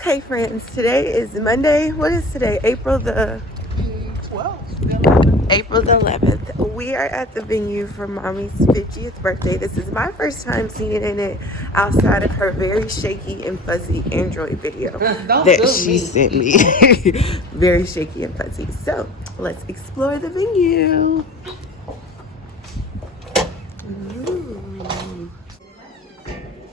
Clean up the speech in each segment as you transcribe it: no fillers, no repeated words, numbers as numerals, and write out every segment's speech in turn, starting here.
Okay, friends, today is Monday. What is today? April the 11th. We are at the venue for Mommy's 50th birthday. This is my first time seeing it outside of her very shaky and fuzzy Android video that she sent me. Very shaky and fuzzy. So let's explore the venue.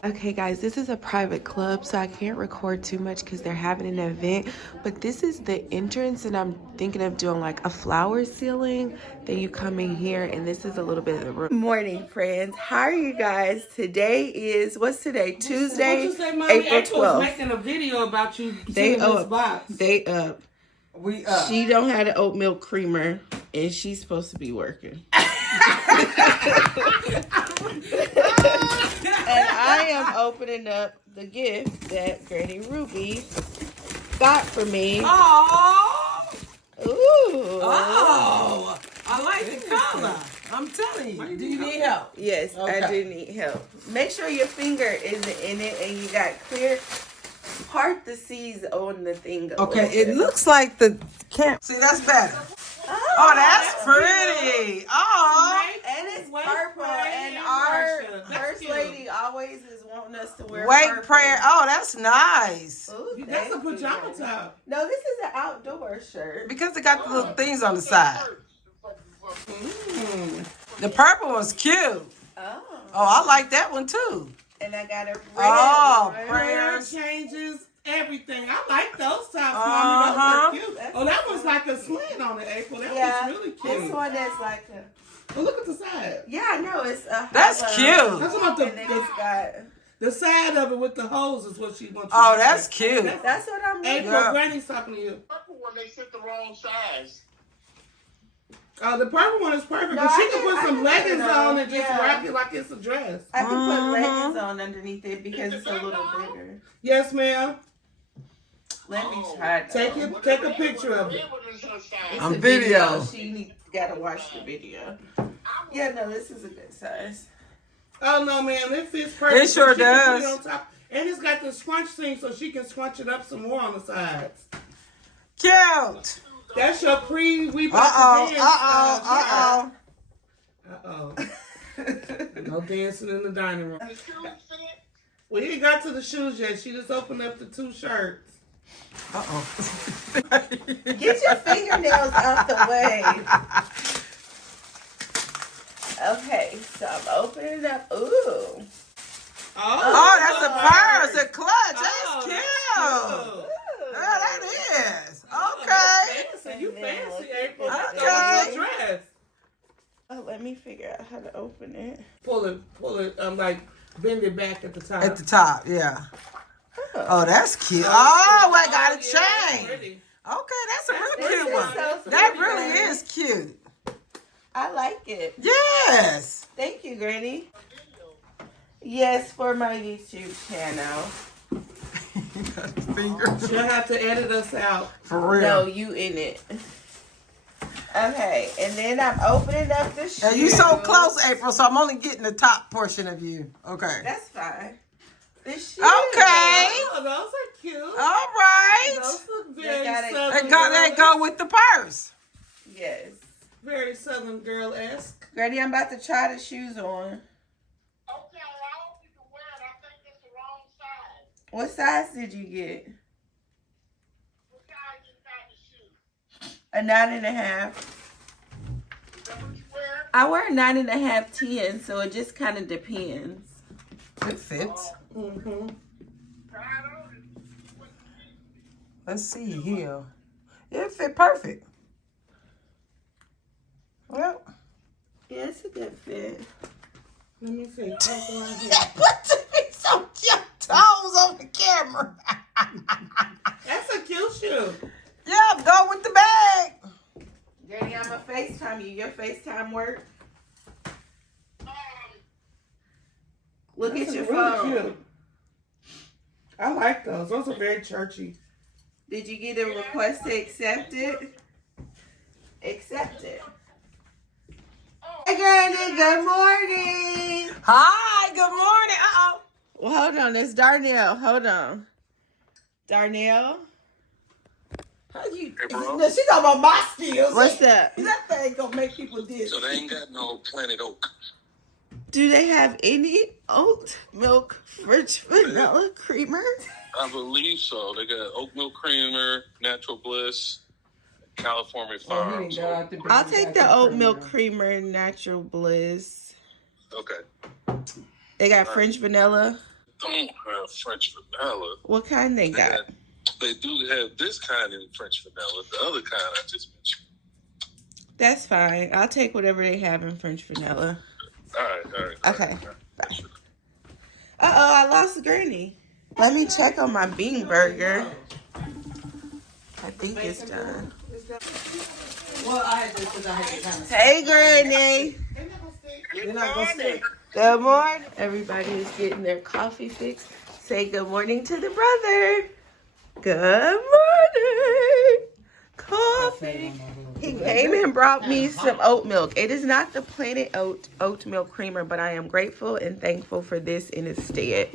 Okay guys, this is a private club, so I can't record too much because they're having an event, but this is the entrance, and I'm thinking of doing like a flower ceiling. Then you come in here, and this is a little bit of the room. Morning, friends. How are you guys? Today is, what's today? Tuesday, April 12th. Making a video about you. They this up. box. They up. We up. She don't have the oat milk creamer, and she's supposed to be working. And I am opening up the gift that Granny Ruby got for me. Oh! Ooh. Oh! I like the color. I'm telling you. Do you need help? Yes, Okay. I do need help. Make sure your finger isn't in it and you got clear. Part the C's on the thing. Okay, it looks like the camp. See, that's better. Oh, that's pretty. Oh. And it's purple. And our first lady always is wanting us to wear Wait, purple. prayer. Oh, that's nice. Ooh, That's a thank you. pajama top. No, this is an outdoor shirt. Because it got the little things on the side. The purple one's cute. Oh. Oh, I like that one too. And I got a red Oh, one. prayer. Prayer changes everything. I like those tops, Uh-huh. Mommy. Those are cute. Oh, that one's like a sling on it, April. That Yeah, was really this cute. one that's like a... Oh, look at the side. Yeah, I know. It's a That's hollow. cute. That's about And then it's got... the side of it with the holes is what she wants. Oh, you to that's see. cute. That's what I'm looking April, Yeah. Granny's talking to you. Purple one, they sent the wrong size. The purple one is perfect. No, But she I can can- put I some can leggings put it on, on and just yeah. wrap it like it's a dress. I can put Mhm. leggings on underneath it because it's a little bigger. Yes, ma'am. Let me try it. Take a picture of it. Red one is her size. It's I'm a video. She gotta watch the video. Yeah, no, this is a good size. Oh no, man, it fits perfect. It sure She can put does. it on top. And it's got the scrunch thing so she can scrunch it up some more on the sides. Cute. That's your we Uh-oh. No dancing in the dining room. The shoes fit. We ain't got to the shoes yet. She just opened up the 2 shirts. Uh-oh. Get your fingernails out the way. Okay, so I'm opening it up. Ooh. Oh, that's a purse, a clutch. That's Oh, cute. that's Yeah, that is. Okay. Fancy. You And then fancy, we'll April. take That's it going away. to your dress. Oh, let me figure out how to open it. Pull it, like bend it back at the top. At the top, yeah. Oh, that's cute. Oh, I got a yeah, chain. pretty. Okay, that's a real This cute is one. so That pretty, really Granny. is cute. I like it. Yes. Thank you, Granny. Yes, for my YouTube channel. Finger. She'll have to edit us out. For real. No, you in it. Okay, and then I'm opening up the shoe. And you so close, April, so I'm only getting the top portion of you. Okay. That's fine. The shoe. Okay. Oh, those are cute. All right. Those look They very got it. southern. That go with the purse. Yes. Very southern girl-esque. Granny, I'm about to try the shoes on. Okay, I hope you can wear it. I think it's the wrong size. What size did you get? What size you got the shoe? A 9.5. Is that what you wear? I wear 9.5, 10, so it just kind of depends. It fits. Mm-hmm. Try it on it. Let's see here. It fit perfect. Well. Yeah, it's a good fit. Let me see. What's around here? What to be so cute toes on the camera. That's a cute shoe. Yeah, go with the bag. Granny, I'm going to FaceTime you. Your FaceTime work? Look That's at your really phone. cute. I like those. Those are very churchy. Did you get a request to accept it? Accept it. Hey, Granny, good morning. Hi, good morning. Uh-oh. Well, hold on. It's Darnell. Hold on. Darnell, How you? Hey, bro. Now, she talking about my skills. what's up? That thing gonna make people dizzy. So they ain't got no Planet Oak. Do they have any oat milk French vanilla creamer? I believe so. They got oat milk creamer, natural bliss, California farm. I'll take the oat milk creamer natural bliss. Okay. They got French vanilla. Don't have French vanilla. What kind they got? They do have this kind in French vanilla. The other kind I just mentioned. That's fine. I'll take whatever they have in French vanilla. All right. Okay. Uh-oh, I lost Granny. Let me check on my bean burger. I think it's done. Well, I had this because I had to kind of. Hey, Granny. They're not gonna stick. Good morning. Everybody is getting their coffee fixed. Say good morning to the brother. Good morning. Coffee. He came and brought me some oat milk. It is not the Planet oat milk creamer, but I am grateful and thankful for this in its stead.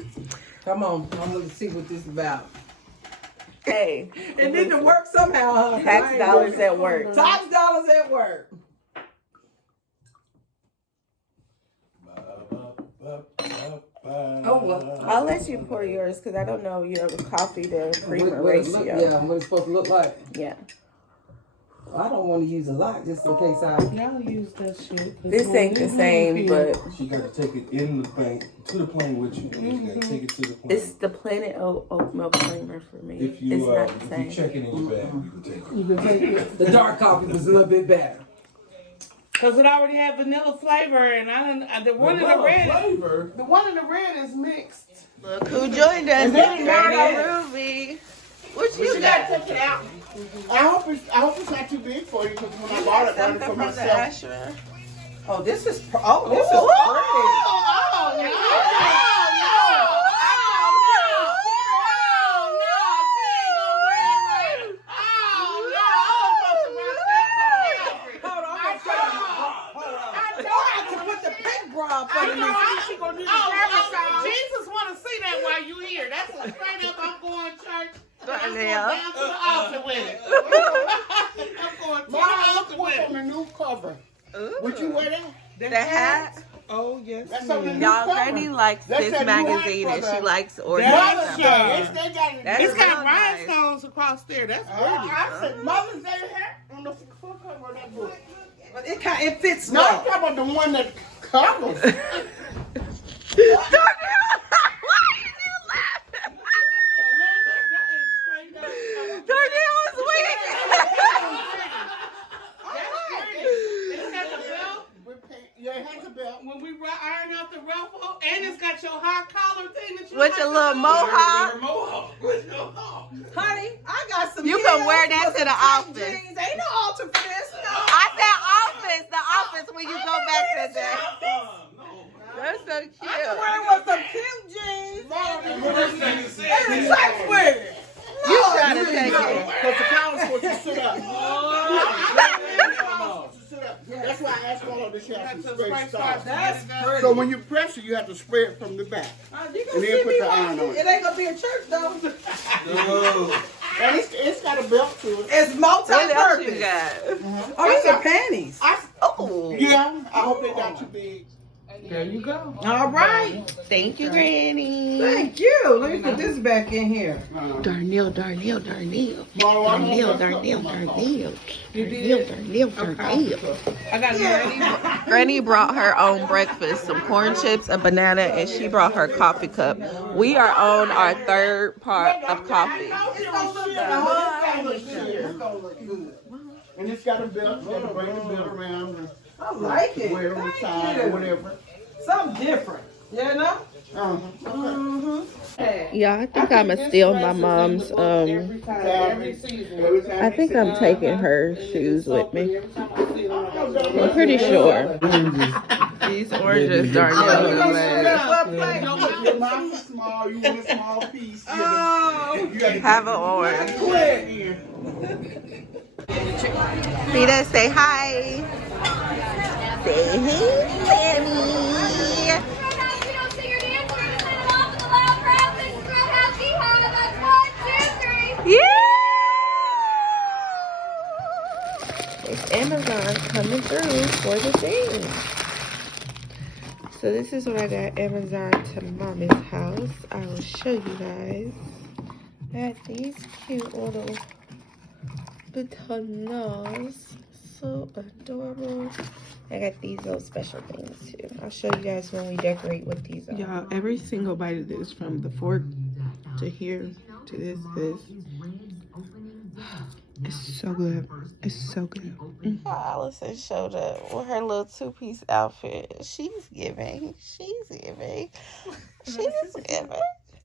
Come on, I'm gonna see what this is about. Hey, It need to work somehow. Huh? tax dollars at work. Tax dollars at work. Oh well. I'll let you pour yours because I don't know your coffee to creamer What it look- ratio. yeah, what it's supposed to look like. Yeah. I don't want to use a lot just in case I. Y'all use that shit. This ain't the same, but She got to take it in the plane to the plane with you. You got to take it to the plane. it's the Planet oat milk creamer for me. If you it's not the if same. you check it in your bag, you can take it. You can take it. The dark coffee was a little bit better. Cause it already had vanilla flavor, and the one in the red. Flavor. The one in the red is mixed. Look who joined us. then Granny Ruby. What you got? Take it out. I hope it's not too big for you because when I bought it, I bought it for myself. Oh, this is. This is pretty. Jesus want to see that while you here. That's a straight up. I'm going to church. I'm going Yeah. down to the altar with it. I'm going to the altar with it. On the new cover. Would you wear that? The hat. Oh yes. That's on the new Y'all, cover. Granny likes That's this that new magazine hat and for she the- likes ordering That's stuff. right. They got it. That's It's got real nice. rhinestones across there. That's pretty. I said Mother's Day hat on the front cover of that book. But it fits No, well. I'm talking about the one that covers. Darnell is weak. Yeah, it has a belt. When we iron out the ruffle, and it's got your hot collar thing that you With like your to little do. mohawk. Honey, I got some. You can heels wear that with to some the tight office. Jeans. Ain't no altar for this. No. I said office, the office when you go back to that. That's so I can cute. wear it with some cute jeans. And a track with it. You trying to take it. Because the cow is supposed to sit up. That's why I asked all of this have some straight stuff. That's pretty. So when you press it, you have to spray it from the back. You And then can see put me the iron walking. on it. It ain't gonna be a church though. And it's got a belt to it. It's What else you multi-purpose. got? Oh, these are panties. Oh. Yeah, I hope they not too big. There you go. All right. Thank you, Granny. Thank you. Let me put this back in here. Darnell. Marlo, I don't know. I got ready. Granny brought her own breakfast, some corn chips, a banana, and she brought her coffee cup. We are on our third part of coffee. It's gonna look good. And it's got a belt. You got to bring the belt around and I like it. wear it on the Thank side or you. whatever. Something different. You know? Yeah, I think I'm gonna steal my mom's. Every season. I think I'm taking her shoes with me. I'm pretty sure. These oranges, Darnell. Your mouth is small. You want a small piece. You gotta Have an orange. Rita, say hi. Say hey, Sammy. We don't see your dance, we're just gonna walk with a loud crowd. This is Roadhouse Jihad. That's 1, 2, 3. Amazon coming through for the thing. So this is what I got Amazon to Mama's house. I will show you guys. I got these cute little bananas. So adorable. I got these little special things too. I'll show you guys when we decorate what these are. Y'all, every single bite of this, from the fork to here to this, it's so good. It's so good. Allison showed up with her little two-piece outfit. She's giving. She's giving. She's giving.